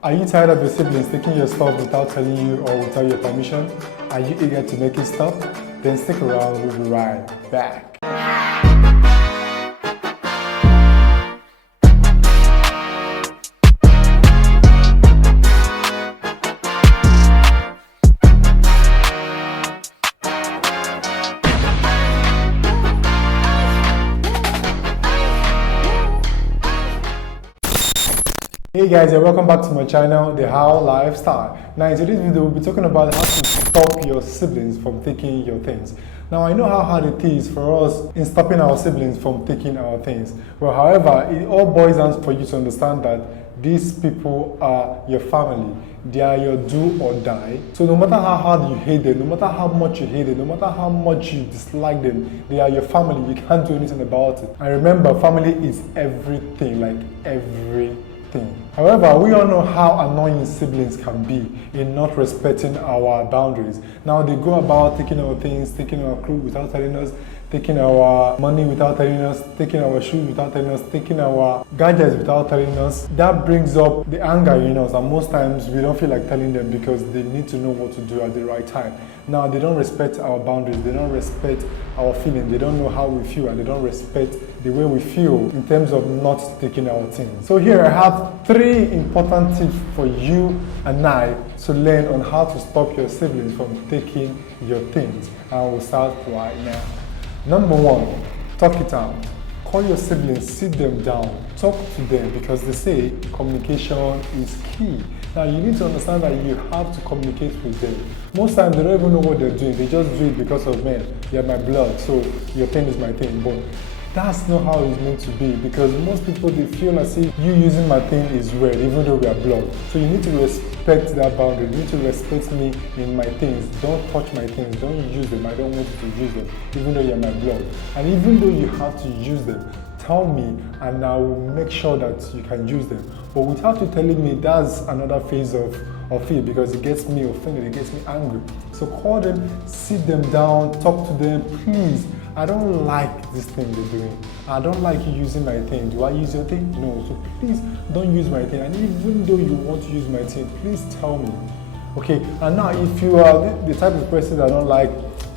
Are you tired of your siblings taking your stuff without telling you or without your permission? Are you eager to make it stop? Then stick around, we'll be right back. Hey guys, and welcome back to my channel, The How Lifestyle. Now in today's video, we'll be talking about how to stop your siblings from taking your things. Now I know how hard it is for us in stopping our siblings from taking our things. Well, however, it all boils down for you to understand that these people are your family. They are your do or die. So no matter how hard you hate them, no matter how much you hate them, no matter how much you dislike them, they are your family. You can't do anything about it. And remember, family is everything, like everything. However, we all know how annoying siblings can be in not respecting our boundaries. Now they go about taking our things, taking our clothes without telling us, taking our money without telling us, taking our shoes without telling us, taking our gadgets without telling us. That brings up the anger in us, and most times we don't feel like telling them because they need to know what to do at the right time. Now they don't respect our boundaries, they don't respect our feelings, they don't know how we feel, and they don't respect the way we feel in terms of not taking our things. So here I have 3 important tips for you and I to learn on how to stop your siblings from taking your things. And we'll start right now. Number 1, talk it out. Call your siblings, sit them down, talk to them, because they say communication is key. Now you need to understand that you have to communicate with them. Most times they don't even know what they're doing. They just do it because of, man, you're my blood, so your thing is my thing. But that's not how it's meant to be, because most people, they feel as if you using my thing is weird, even though we are blood. So you need to respect that boundary. You need to respect me in my things. Don't touch my things. Don't use them. I don't want you to use them, even though you're my blood. And even though you have to use them, tell me and I will make sure that you can use them. But without you telling me, that's another phase of it, because it gets me offended, it gets me angry. So call them, sit them down, talk to them, please. I don't like this thing they're doing. I don't like you using my thing. Do I use your thing? No. So please don't use my thing. And even though you want to use my thing, please tell me. Okay? And now if you are the type of person that don't like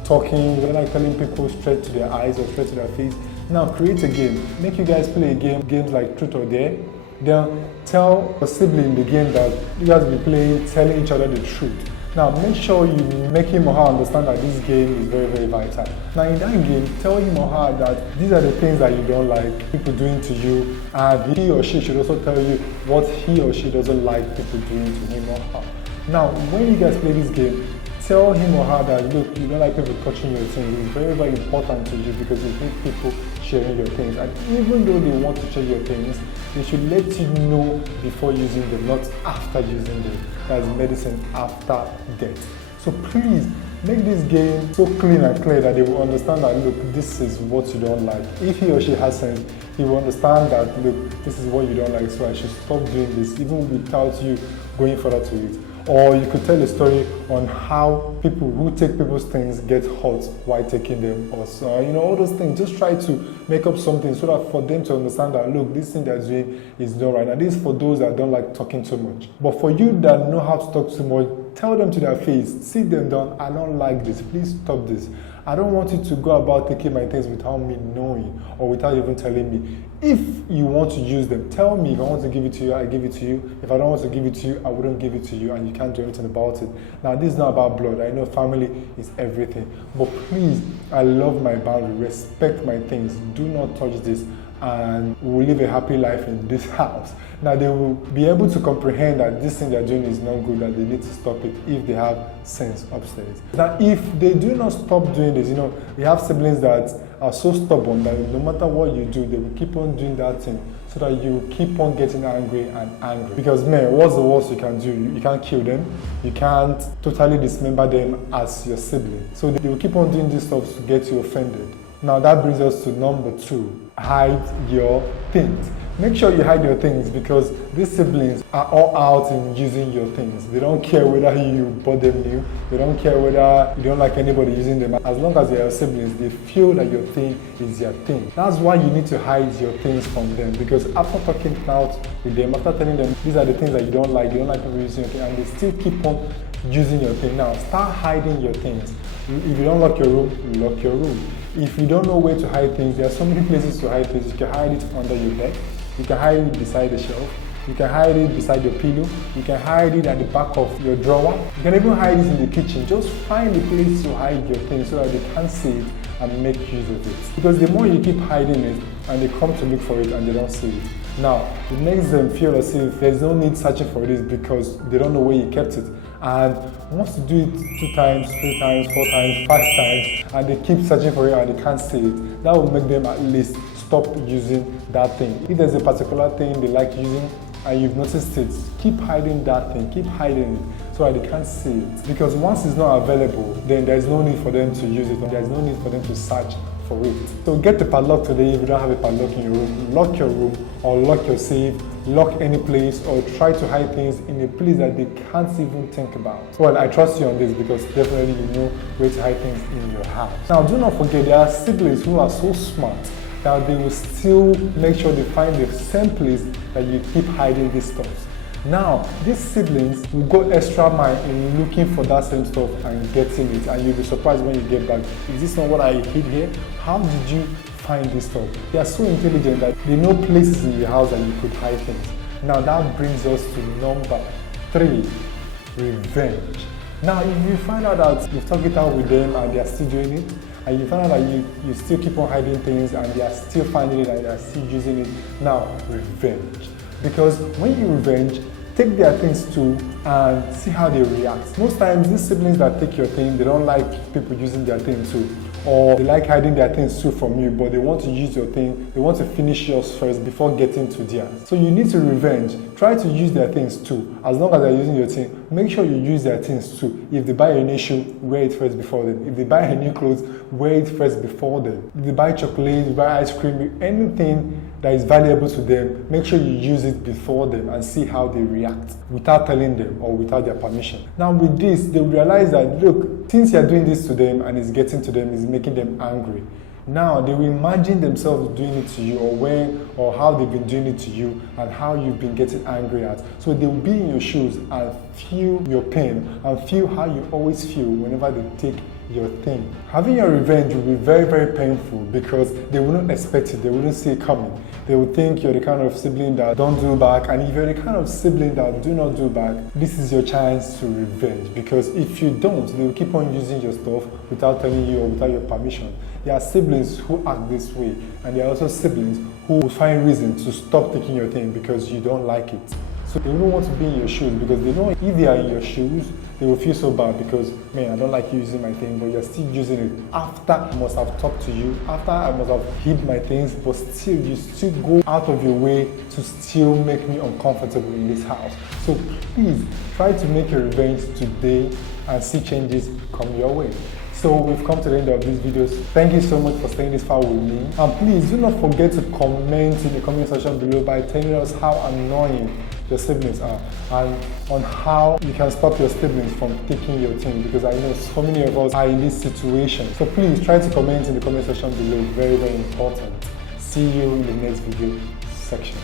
talking, you don't like telling people straight to their eyes or straight to their face, now create a game. Make you guys play a game, games like Truth or Dare. Then tell a sibling the game that you guys will be playing, telling each other the truth. Now make sure you make him or her understand that this game is very, very vital. Now in that game, tell him or her that these are the things that you don't like people doing to you, and he or she should also tell you what he or she doesn't like people doing to him or her. Now when you guys play this game, tell him or her that, look, you don't like people touching your things. It's very, very important to you because you hate people sharing your things. And even though they want to share your things, they should let you know before using them, not after using them. That's medicine after death. So please, make this game so clean and clear that they will understand that, look, this is what you don't like. If he or she has sense, he will understand that, look, this is what you don't like, so I should stop doing this, even without you going further to it. Or you could tell a story on how people who take people's things get hurt while taking them, or so, all those things. Just try to make up something so that for them to understand that, look, this thing they're doing is not right. And this is for those that don't like talking too much. But for you that know how to talk too much, tell them to their face, sit them down, I don't like this, please stop this. I don't want you to go about taking my things without me knowing or without even telling me. If you want to use them, tell me. If I want to give it to you, I give it to you. If I don't want to give it to you, I wouldn't give it to you, and you can't do anything about it. Now, this is not about blood. I know family is everything. But please, I love my boundary. Respect my things. Do not touch this, and we'll live a happy life in this house. Now they will be able to comprehend that this thing they're doing is not good, that they need to stop it if they have sense upstairs. Now if they do not stop doing this, we have siblings that are so stubborn that no matter what you do, they will keep on doing that thing, so that you keep on getting angry and angry. Because man, what's the worst you can do? You can't kill them, you can't totally dismember them as your sibling. So they will keep on doing this stuff to get you offended. Now that brings us to number 2, hide your things. make sure you hide your things, because these siblings are all out in using your things. They don't care whether you bought them new, they don't care whether you don't like anybody using them. As long as they are your siblings, they feel that your thing is your thing. That's why you need to hide your things from them, because after talking out with them, after telling them these are the things that you don't like people using your thing, and they still keep on using your thing. Now start hiding your things. If you don't lock your room, lock your room. If you don't know where to hide things, there are so many places to hide things. You can hide it under your bed, you can hide it beside the shelf, you can hide it beside your pillow, you can hide it at the back of your drawer, you can even hide it in the kitchen. Just find a place to hide your things so that they can't see it and make use of it. Because the more you keep hiding it and they come to look for it and they don't see it, now it makes them feel as if there's no need searching for this because they don't know where you kept it. And once you do it 2 times, 3 times, 4 times, 5 times, and they keep searching for it and they can't see it, that will make them at least stop using that thing. If there's a particular thing they like using and you've noticed it, keep hiding that thing, keep hiding it so that they can't see it. Because once it's not available, then there's no need for them to use it, or there's no need for them to search for it. So get the padlock today if you don't have a padlock in your room. Lock your room or lock your safe, lock any place, or try to hide things in a place that they can't even think about. Well, I trust you on this because definitely you know where to hide things in your house. Now do not forget, there are siblings who are so smart that they will still make sure they find the same place that you keep hiding these stuff. Now, these siblings will go extra mile in looking for that same stuff and getting it, and you'll be surprised when you get back. Is this not what I hid here? How did you find this stuff? They are so intelligent that they know places in your house that you could hide things. Now that brings us to number 3, revenge. Now, if you find out that you've talked it out with them and they are still doing it, and you find out that you still keep on hiding things and they are still finding it and they are still using it, now revenge. Because when you revenge, take their things too and see how they react. Most times these siblings that take your thing, they don't like people using their thing too, or they like hiding their things too from you, but they want to use your thing, they want to finish yours first before getting to theirs. So you need to revenge. Try to use their things too. As long as they're using your thing, make sure you use their things too. If they buy a new shoe, wear it first before them. If they buy a new clothes, wear it first before them. If they buy chocolate, buy ice cream, anything that is valuable to them, make sure you use it before them and see how they react without telling them or without their permission. Now with this, they will realize that, look, since you're doing this to them and it's getting to them, it's making them angry. Now they will imagine themselves doing it to you, or when or how they've been doing it to you and how you've been getting angry at. So they will be in your shoes and feel your pain and feel how you always feel whenever they take your thing. Having your revenge will be very, very painful because they wouldn't expect it, they wouldn't see it coming. They would think you're the kind of sibling that don't do back, and if you're the kind of sibling that do not do back, this is your chance to revenge, because if you don't, they will keep on using your stuff without telling you or without your permission. There are siblings who act this way, and there are also siblings who will find reason to stop taking your thing because you don't like it. So they wouldn't want to be in your shoes because they know if they are in your shoes, they will feel so bad because, man, I don't like you using my thing, but you're still using it. After I must have talked to you, after I must have hid my things, but still, you still go out of your way to still make me uncomfortable in this house. So please, try to make your revenge today and see changes come your way. So we've come to the end of these videos. Thank you so much for staying this far with me. And please do not forget to comment in the comment section below by telling us how annoying your siblings are and on how you can stop your siblings from taking your thing, because I know so many of us are in this situation. So please try to comment in the comment section below. Very, very important. See you in the next video section.